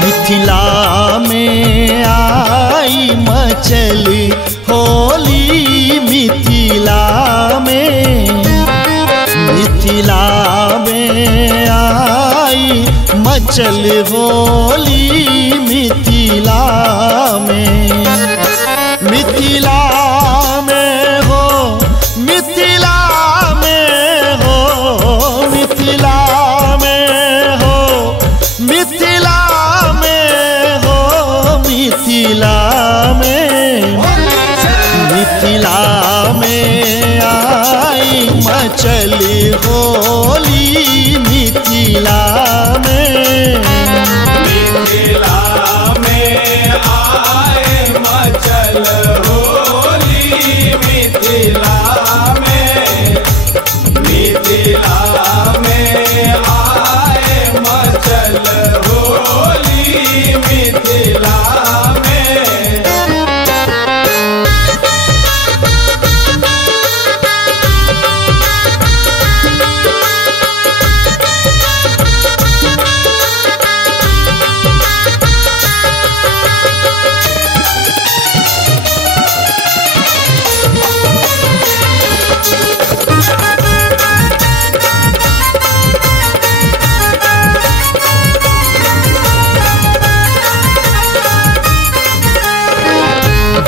मिथिला में आई मचली होली, मिथिला में आई मचल होली, मिथिला में हो, मिथिला में हो, मिथिला में हो, मिथिला मिथिला में आई मचली होली, मिथिला में आए मचल होली, मिथिला में आए मचल होली, मिथिला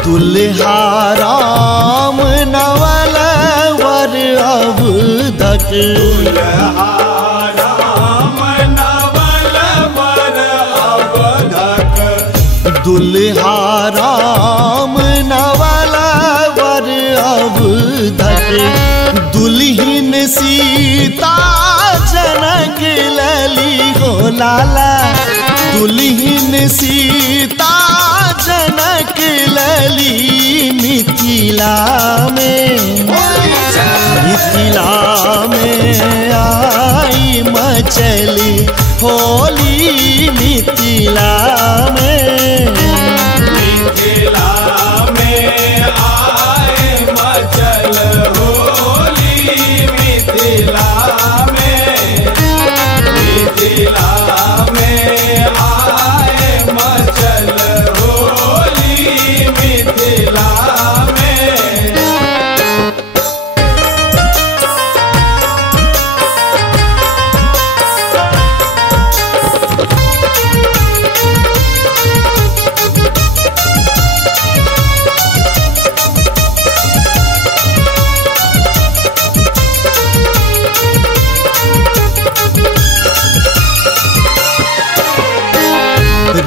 दुल्हा राम नवल वर अवधक, दुल्हा राम नवल वर अवधक, दुल्हा राम नवल वर अवधक, दुल्हिन सीता जनक लली हो लाला, दुल्हिन सीता जनक लली, मिथिला में आई मचली होली, मिथिला में आए मचल होली, मिथिला में आए मचल होली, मिथिला में।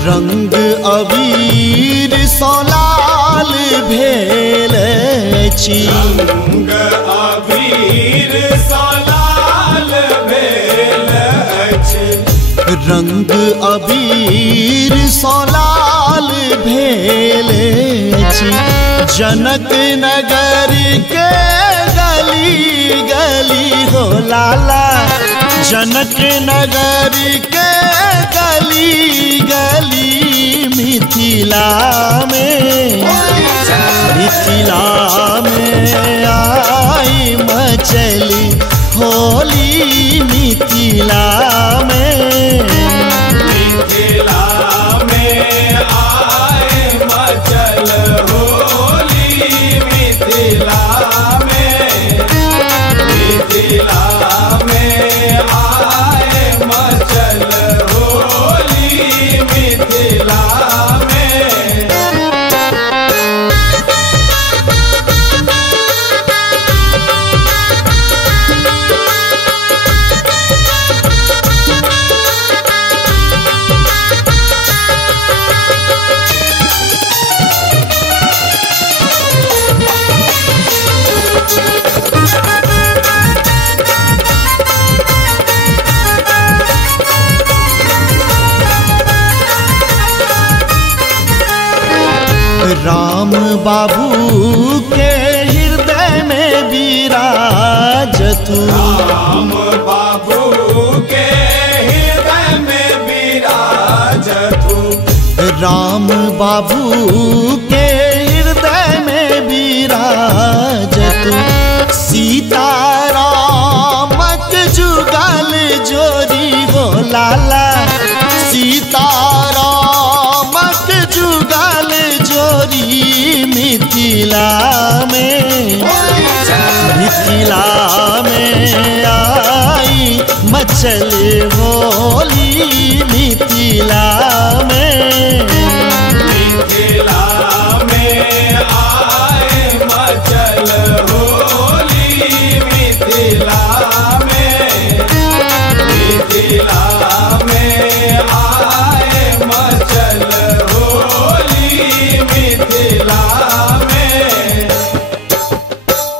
रंग अबीर सोलाल भेल छी, रंग अबीर सोलाल भेल छी, रंग अबीर सोलाल भेल छी, जनक नगर के गली गली हो लाला, जनक नगर के गली गली, मिथिला में आई मचली होली, मिथिला में आए मचल होली, मिथिला में आए मचल होली, मिथिला में। राम बाबू के हृदय में विराजतु। राम बाबू के हृदय में विराजतु। राम बाबू के हृदय में विराजतु। सीतारामक जुगल जोरी हो लाला, सीतारामक जुगल जोरी मिथिला में, मिथिला में आई मचल